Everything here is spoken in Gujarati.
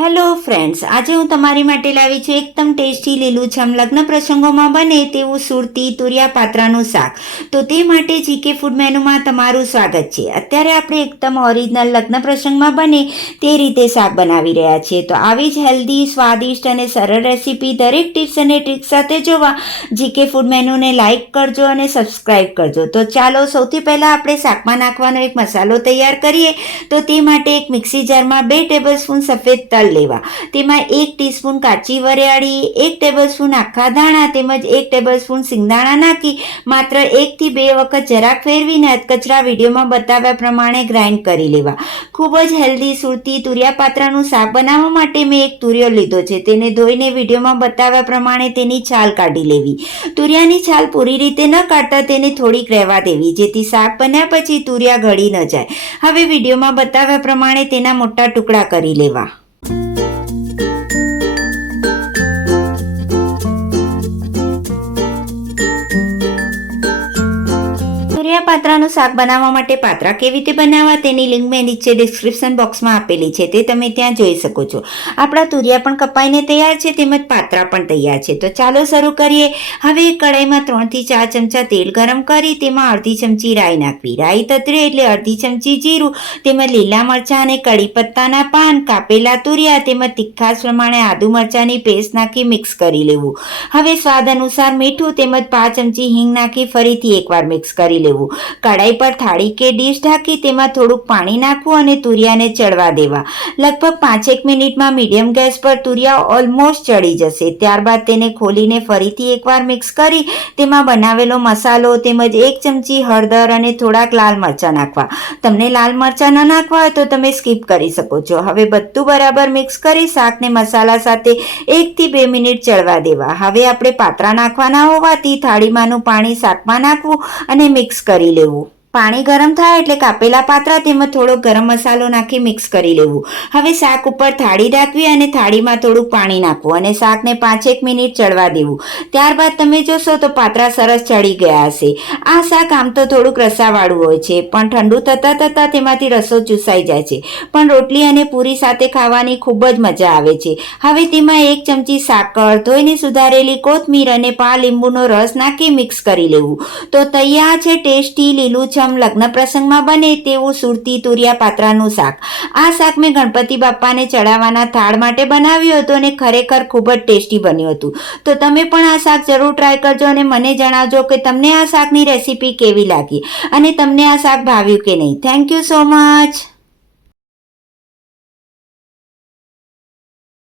હેલો ફ્રેન્ડ્સ, આજે હું તમારી માટે લાવી છું એકદમ ટેસ્ટી લીલુંછમ લગ્ન પ્રસંગોમાં બને તેવું સુરતી તુરિયા પાત્રાનું શાક. તો તે માટે જીકે ફૂડ મેનુમાં તમારું સ્વાગત છે. અત્યારે આપણે એકદમ ઓરિજિનલ લગ્ન પ્રસંગમાં બને તે રીતે શાક બનાવી રહ્યા છીએ. તો આવી જ હેલ્ધી, સ્વાદિષ્ટ અને સરળ રેસીપી દરેક ટિપ્સ અને ટ્રિક્સ સાથે જોવા જીકે ફૂડ મેનુને લાઇક કરજો અને સબસ્ક્રાઈબ કરજો. તો ચાલો સૌથી પહેલાં આપણે શાકમાં નાખવાનો એક મસાલો તૈયાર કરીએ. તો તે માટે એક મિક્સી જારમાં 2 ટેબલસ્પૂન સફેદ તલ લેવા, તેમાં 1 ટીસ્પૂન કાચી વરિયાળી, 1 ટેબલસ્પૂન આખા ધાણા તેમજ 1 ટેબલસ્પૂન સિંગદાણા નાખી માત્ર 1 થી 2 વખત જરાક ફેરવીને અધકચરા વિડીયોમાં બતાવ્યા પ્રમાણે ગ્રાઇન્ડ કરી લેવા. ખૂબ જ હેલ્ધી સુરતી તુરિયા પાત્રાનું શાક બનાવવા માટે મેં એક તુરિયો લીધો છે. તેને ધોઈને વિડીયોમાં બતાવ્યા પ્રમાણે તેની છાલ કાઢી લેવી. તુરિયાની છાલ પૂરી રીતે ન કાઢતા તેને થોડીક રહેવા દેવી, જેથી શાક બન્યા પછી તુરિયા ગળી ન જાય. હવે વિડીયોમાં બતાવ્યા પ્રમાણે તેના મોટા ટુકડા કરી લેવા. પાત્રાનું શાક બનાવવા માટે પાત્રા કેવી રીતે બનાવવા તેની લિંક મેં નીચે ડિસ્ક્રિપ્શન બોક્સમાં આપેલી છે, તે તમે ત્યાં જોઈ શકો છો. આપણા તુરિયા પણ કપાઈને તૈયાર છે તેમજ પાત્રા પણ તૈયાર છે. તો ચાલો શરૂ કરીએ. હવે એક કઢાઈમાં 3 થી 4 ચમચા તેલ ગરમ કરી તેમાં અડધી ચમચી રાઈ નાખવી. રાઈ તતરે એટલે અડધી ચમચી જીરું તેમજ લીલા મરચાં અને કડી પત્તાના પાન, કાપેલા તુરિયા તેમજ તીખાશ પ્રમાણે આદુ મરચાંની પેસ્ટ નાખી મિક્સ કરી લેવું. હવે સ્વાદ અનુસાર મીઠું તેમજ 5 ચમચી હિંગ નાખી ફરીથી એકવાર મિક્સ કરી લેવું. કઢાઈ પર થાળી કે ડીશ ઢાંકી તેમાં થોડુંક પાણી નાખવું અને તુરિયાને ચડવા દેવા. લગભગ 5-1 મિનિટમાં મીડિયમ ગેસ પર તુરિયા ઓલમોસ્ટ ચડી જશે. ત્યારબાદ તેને ખોલીને ફરીથી એકવાર મિક્સ કરી તેમાં બનાવેલો મસાલો તેમજ 1 ચમચી હળદર અને થોડાક લાલ મરચાં નાખવા. તમને લાલ મરચાં ન નાખવા હોય તો તમે સ્કીપ કરી શકો છો. હવે બધું બરાબર મિક્સ કરી શાકને મસાલા સાથે 1 થી 2 મિનિટ ચડવા દેવા. હવે આપણે પાત્રા નાખવાના હોવાથી થાળીમાંનું પાણી શાકમાં નાખવું અને મિક્સ કરી લેવું. પાણી ગરમ થાય એટલે કાપેલા પાત્રા તેમજ થોડો ગરમ મસાલો નાખી મિક્સ કરી લેવું. હવે શાક ઉપર થાળી રાખવી અને થાળીમાં થોડુંક પાણી નાખવું અને શાકને 5-1 મિનિટ ચડવા દેવું. ત્યારબાદ તમે જોશો તો પાત્રા સરસ ચડી ગયા હશે. આ શાક આમ તો થોડુંક રસાવાળું હોય છે, પણ ઠંડુ થતાં તેમાંથી રસો ચૂસાઈ જાય છે, પણ રોટલી અને પૂરી સાથે ખાવાની ખૂબ જ મજા આવે છે. હવે તેમાં 1 ચમચી સાકર, ધોઈને સુધારેલી કોથમીર અને પા લીંબુનો રસ નાખી મિક્સ કરી લેવું. તો તૈયાર છે ટેસ્ટી લીલું લગ્ન પ્રસંગમાં બને તેવું સુરતી તુરિયા પાત્રાનું શાક. આ શાક મેં ગણપતિ બાપ્પાને ચડાવવાના થાળ માટે બનાવ્યું હતું અને ખરેખર ખૂબ જ ટેસ્ટી બન્યું હતું. તો તમે પણ આ શાક જરૂર ટ્રાય કરજો અને મને જણાવજો કે તમને આ શાકની રેસીપી કેવી લાગી અને તમને આ શાક ભાવ્યું કે નહીં. Thank you so much.